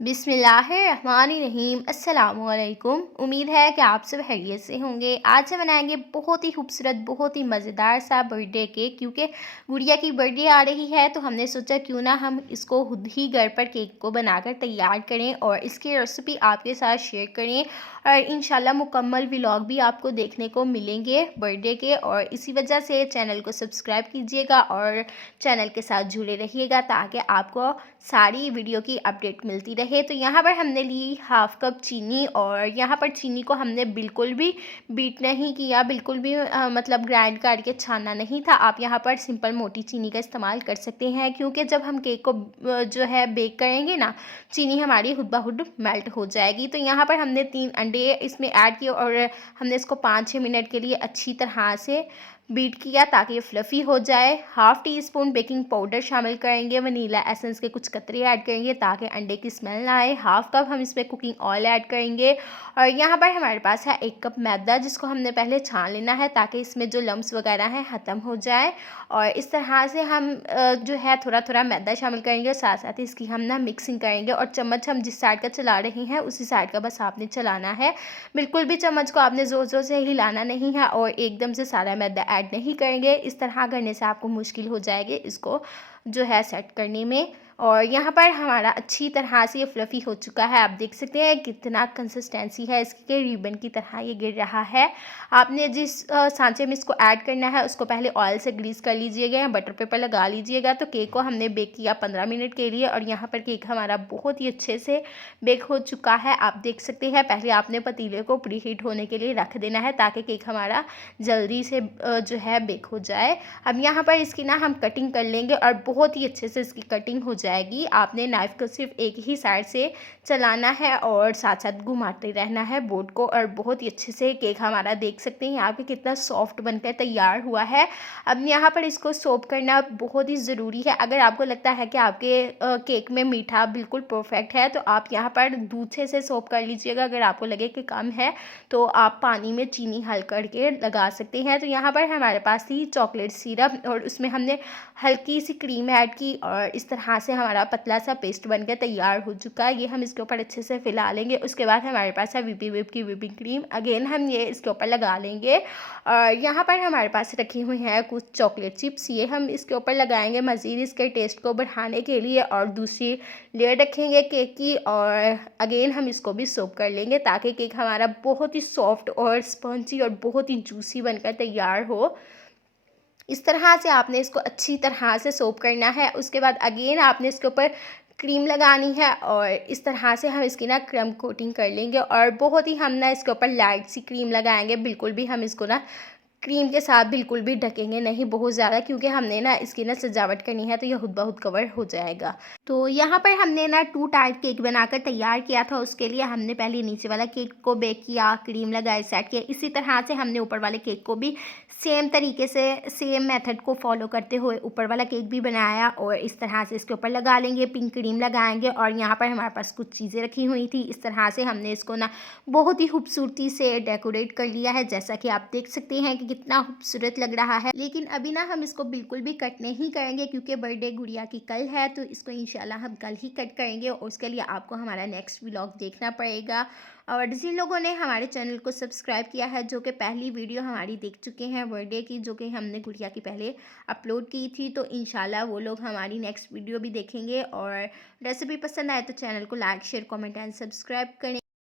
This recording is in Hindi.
बिस्मिल्लाहिर्रहमानिर्रहीम अस्सलामुअलैकुम। उम्मीद है कि आप सब खैरियत से होंगे। आज हम बनाएंगे बहुत ही खूबसूरत बहुत ही मज़ेदार सा बर्थडे केक, क्योंकि गुड़िया की बर्थडे आ रही है तो हमने सोचा क्यों ना हम इसको खुद ही घर पर केक को बनाकर तैयार करें और इसकी रेसिपी आपके साथ शेयर करें। और इंशाल्लाह मुकम्मल व्लॉग भी आपको देखने को मिलेंगे बर्थडे के। और इसी वजह से चैनल को सब्सक्राइब कीजिएगा और चैनल के साथ जुड़े रहिएगा ताकि आपको सारी वीडियो की अपडेट मिलती रहे। तो यहाँ पर हमने ली हाफ़ कप चीनी और यहाँ पर चीनी को हमने बिल्कुल भी बीट नहीं किया, बिल्कुल भी मतलब ग्राइंड करके छाना नहीं था। आप यहाँ पर सिंपल मोटी चीनी का इस्तेमाल कर सकते हैं, क्योंकि जब हम केक को जो है बेक करेंगे ना, चीनी हमारी खुद ब खुद मेल्ट हो जाएगी। तो यहाँ पर हमने 3 अंडे इसमें ऐड किए और हमने इसको 5-6 मिनट के लिए अच्छी तरह से बीट किया ताकि ये फ्लफ़ी हो जाए। Half tea spoon baking powder शामिल करेंगे, वनीला एसेंस के कुछ कतरे ऐड करेंगे ताकि अंडे की स्मेल ना आए। हाफ़ कप हम इसमें कुकिंग ऑयल ऐड करेंगे और यहाँ पर हमारे पास है 1 कप मैदा, जिसको हमने पहले छान लेना है ताकि इसमें जो लम्स वगैरह हैं ख़त्म हो जाए। और इस तरह से हम जो है थोड़ा थोड़ा मैदा शामिल करेंगे और साथ साथ ही इसकी हम ना मिक्सिंग करेंगे। और चम्मच हम जिस साइड का चला रहे हैं उसी साइड का बस आपने चलाना है, बिल्कुल भी चम्मच को आपने ज़ोर ज़ोर से हिलाना नहीं है और एकदम से सारा मैदा ऐड नहीं करेंगे। इस तरह करने से आपको मुश्किल हो जाएगी इसको जो है सेट करने में। और यहाँ पर हमारा अच्छी तरह से ये फ्लफ़ी हो चुका है। आप देख सकते हैं कितना कंसिस्टेंसी है इसकी कि रिबन की तरह ये गिर रहा है। आपने जिस सांचे में इसको ऐड करना है उसको पहले ऑयल से ग्रीस कर लीजिएगा या बटर पेपर लगा लीजिएगा। तो केक को हमने बेक किया 15 मिनट के लिए और यहाँ पर केक हमारा बहुत ही अच्छे से बेक हो चुका है। आप देख सकते हैं पहले आपने पतीले को प्री हीट होने के लिए रख देना है ताकि केक हमारा जल्दी से जो है बेक हो जाए। अब यहाँ पर इसकी ना हम कटिंग कर लेंगे और बहुत ही अच्छे से इसकी कटिंग हो जाएगी। आपने नाइफ़ को सिर्फ एक ही साइड से चलाना है और साथ साथ घुमाते रहना है बोर्ड को। और बहुत ही अच्छे से केक हमारा देख सकते हैं यहाँ पे कितना सॉफ्ट बनकर तैयार हुआ है। अब यहाँ पर इसको सोप करना बहुत ही ज़रूरी है। अगर आपको लगता है कि आपके केक में मीठा बिल्कुल परफेक्ट है तो आप यहाँ पर दूध से सोप कर लीजिएगा। अगर आपको लगे कि कम है तो आप पानी में चीनी हल करके लगा सकते हैं। तो यहाँ पर हमारे पास थी चॉकलेट सिरप और उसमें हमने हल्की सी क्रीम ऐड की और इस तरह से हमारा पतला सा पेस्ट बनकर तैयार हो चुका है। ये हम इसके ऊपर अच्छे से फैला लेंगे। उसके बाद हमारे पास है व्हिप की व्हिपिंग क्रीम, अगेन हम ये इसके ऊपर लगा लेंगे। और यहाँ पर हमारे पास रखी हुई हैं कुछ चॉकलेट चिप्स, ये हम इसके ऊपर लगाएंगे मज़ीद इसके टेस्ट को बढ़ाने के लिए। और दूसरी लेयर रखेंगे केक की और अगेन हम इसको भी सोक कर लेंगे ताकि केक हमारा बहुत ही सॉफ्ट और स्पंजी और बहुत ही जूसी बनकर तैयार हो। इस तरह से आपने इसको अच्छी तरह से सोक करना है। उसके बाद अगेन आपने इसके ऊपर क्रीम लगानी है और इस तरह से हम इसकी ना क्रम कोटिंग कर लेंगे और बहुत ही हम ना इसके ऊपर लाइट सी क्रीम लगाएंगे। बिल्कुल भी हम इसको ना क्रीम के साथ बिल्कुल भी ढकेंगे नहीं बहुत ज़्यादा, क्योंकि हमने ना इसकी ना सजावट करनी है तो यह खुद ब खुद कवर हो जाएगा। तो यहाँ पर हमने ना 2 टाइप केक बनाकर तैयार किया था। उसके लिए हमने पहले नीचे वाला केक को बेक किया, क्रीम लगाई, सेट किया। इसी तरह से हमने ऊपर वाले केक को भी सेम तरीके से सेम मेथड को फॉलो करते हुए ऊपर वाला केक भी बनाया और इस तरह से इसके ऊपर लगा लेंगे, पिंक क्रीम लगाएंगे। और यहाँ पर हमारे पास कुछ चीज़ें रखी हुई थी, इस तरह से हमने इसको ना बहुत ही खूबसूरती से डेकोरेट कर लिया है। जैसा कि आप देख सकते हैं कि कितना खूबसूरत लग रहा है। लेकिन अभी ना हम इसको बिल्कुल भी कट नहीं करेंगे क्योंकि बर्थडे गुड़िया की कल है, तो इसको इंशाल्लाह हम कल ही कट करेंगे और उसके लिए आपको हमारा नेक्स्ट व्लॉग देखना पड़ेगा। और जिन लोगों ने हमारे चैनल को सब्सक्राइब किया है, जो कि पहली वीडियो हमारी देख चुके हैं बर्थडे की, जो कि हमने गुड़िया की पहले अपलोड की थी, तो इंशाल्लाह वो लोग हमारी नेक्स्ट वीडियो भी देखेंगे। और रेसिपी पसंद आए तो चैनल को like share comment and subscribe करें।